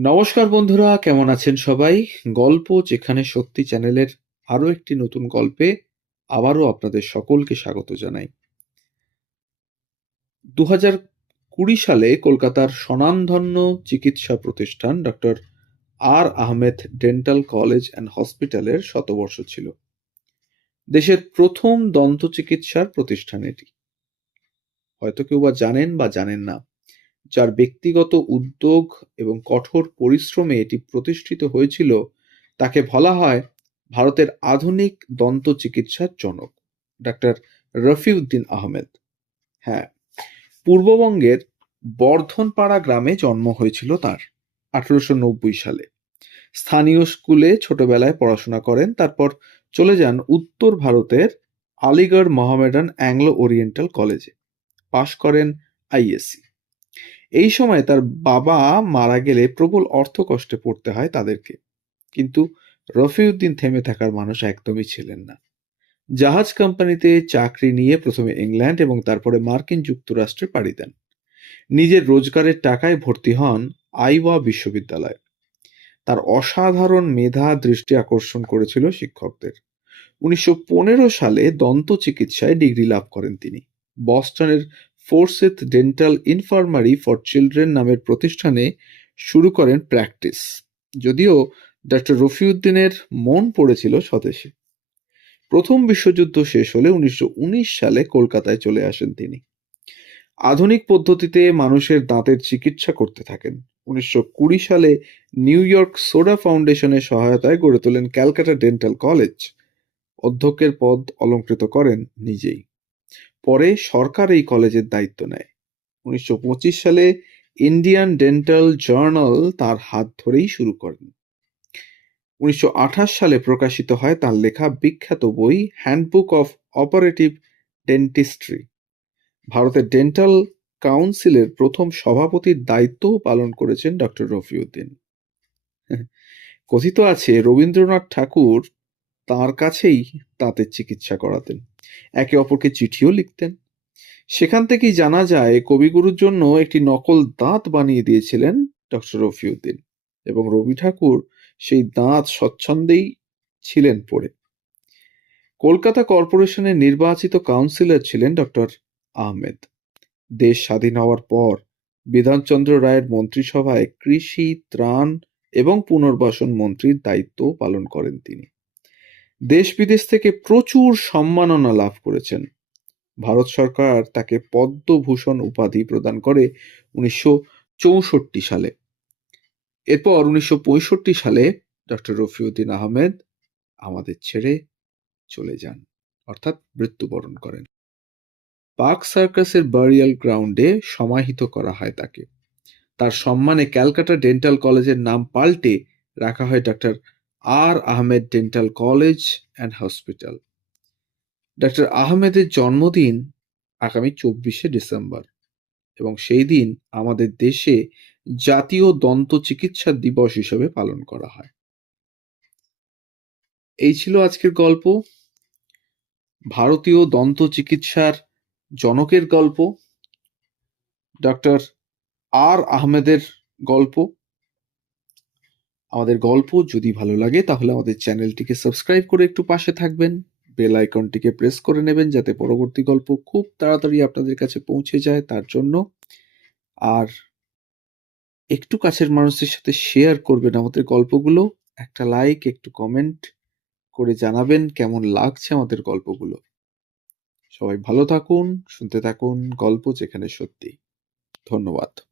নমস্কার বন্ধুরা, কেমন আছেন সবাই? গল্প যেখানে সত্যি চ্যানেলের আরো একটি নতুন গল্পে আবারও আপনাদের সকলকে স্বাগত জানাই। 2020 সালে কলকাতার স্বনামধন্য চিকিৎসা প্রতিষ্ঠান doctor R Ahmed dental college and হসপিটালের শতবর্ষ ছিল। দেশের প্রথম দন্ত চিকিৎসার প্রতিষ্ঠান এটি। হয়তো কেউ বা জানেন বা জানেন না, যার ব্যক্তিগত উদ্যোগ এবং কঠোর পরিশ্রমে এটি প্রতিষ্ঠিত হয়েছিল, তাকে বলা হয় ভারতের আধুনিক দন্ত চিকিৎসার জনক, ডাক্তার রফিউদ্দিন আহমেদ। হ্যাঁ, পূর্ববঙ্গের বর্ধনপাড়া গ্রামে জন্ম হয়েছিল তার 1890 সালে। স্থানীয় স্কুলে ছোটবেলায় পড়াশোনা করেন, তারপর চলে যান উত্তর ভারতের আলিগড় মোহামেডান অ্যাংলো ওরিয়েন্টাল কলেজে। পাশ করেন আইএসসি। এই সময় তার বাবা মারা গেলে প্রবল অর্থকষ্টে পড়তে হয় তাদেরকে। কিন্তু রফিউদ্দিন থেমে থাকার মানুষ একদমই ছিলেন না। জাহাজ কোম্পানিতে চাকরি নিয়ে প্রথমে ইংল্যান্ড এবং তারপরে মার্কিন যুক্তরাষ্ট্রে পাড়ি দেন। নিজের রোজগারের টাকায় ভর্তি হন আইওয়া বিশ্ববিদ্যালয়ে। তার অসাধারণ মেধা দৃষ্টি আকর্ষণ করেছিল শিক্ষকদের। 1915 সালে দন্ত চিকিৎসায় ডিগ্রি লাভ করেন তিনি। বস্টনের ফোর্সেথ ডেন্টাল ইনফার্মারি ফর চিলড্রেন নামের প্রতিষ্ঠানে শুরু করেন প্র্যাকটিস। যদিও ডক্টর রফিউদ্দিনের মন পড়েছিল স্বদেশে। প্রথম বিশ্বযুদ্ধ শেষ হলে 1919 সালে কলকাতায় চলে আসেন তিনি। আধুনিক পদ্ধতিতে মানুষের দাঁতের চিকিৎসা করতে থাকেন। 1920 সালে নিউ ইয়র্ক সোডা ফাউন্ডেশনের সহায়তায় গড়ে তোলেন ক্যালকাটা ডেন্টাল কলেজ। অধ্যক্ষের পদ অলংকৃত করেন নিজেই। পরে সরকার এই কলেজের দায়িত্ব নেয়। 1925 সালে ইন্ডিয়ান ডেন্টাল জার্নাল তার হাত ধরেই শুরু করেন। 1928 সালে প্রকাশিত হয় তার লেখা বিখ্যাত বই হ্যান্ডবুক অফ অপারেটিভ ডেন্টিস্ট্রি। ভারতের ডেন্টাল কাউন্সিলের প্রথম সভাপতির দায়িত্বও পালন করেছেন ডক্টর রফিউদ্দিন। কথিত আছে রবীন্দ্রনাথ ঠাকুর তাঁর কাছেই দাঁতের চিকিৎসা করাতেন। একে অপরকে চিঠিও লিখতেন। সেখান থেকেই জানা যায় কবিগুরুর জন্য একটি নকল দাঁত বানিয়ে দিয়েছিলেন ডক্টর রফিউদ্দিন, এবং রবি ঠাকুর সেই দাঁত স্বচ্ছন্দেই ছিলেন পড়ে। কলকাতা কর্পোরেশনের নির্বাচিত কাউন্সিলর ছিলেন ডক্টর আহমেদ। দেশ স্বাধীন হওয়ার পর বিধানচন্দ্র রায়ের মন্ত্রিসভায় কৃষি, ত্রাণ এবং পুনর্বাসন মন্ত্রীর দায়িত্ব পালন করেন তিনি। দেশ বিদেশ থেকে প্রচুর সম্মাননা লাভ করেছেন। ভারত সরকার তাকে পদ্মভূষণ উপাধি প্রদান করে 1964 সালে। এরপর 1965 সালে ডক্টর রফিউদ্দিন আহমেদ আমাদের ছেড়ে চলে যান, অর্থাৎ মৃত্যুবরণ করেন। পার্ক সার্কাসের বারিয়াল গ্রাউন্ডে সমাহিত করা হয় তাকে। তার সম্মানে ক্যালকাটা ডেন্টাল কলেজের নাম পাল্টে রাখা হয় doctor R Ahmed dental college and hospital. Doctor আহমেদের জন্মদিন আগামী 24শে ডিসেম্বর, এবং সেই দিন আমাদের দেশে জাতীয় দন্ত চিকিৎসা দিবস হিসেবে পালন করা হয়। এই ছিল আজকের গল্প, ভারতীয় দন্ত চিকিৎসার জনকের গল্প, ডক্টর আর আহমেদের গল্প। আমাদের গল্প যদি ভালো লাগে তাহলে আমাদের চ্যানেলটিকে সাবস্ক্রাইব করে একটু পাশে থাকবেন। বেল আইকনটিকে প্রেস করে নেবেন যাতে পরবর্তী গল্প খুব তাড়াতাড়ি আপনাদের কাছে পৌঁছে যায় তার জন্য। আর একটু কাছের মানুষদের সাথে শেয়ার করবেন আমাদের গল্পগুলো। একটা লাইক, একটু কমেন্ট করে জানাবেন কেমন লাগছে আমাদের গল্পগুলো। সবাই ভালো থাকুন, শুনতে থাকুন গল্প যেখানে সত্যি। ধন্যবাদ।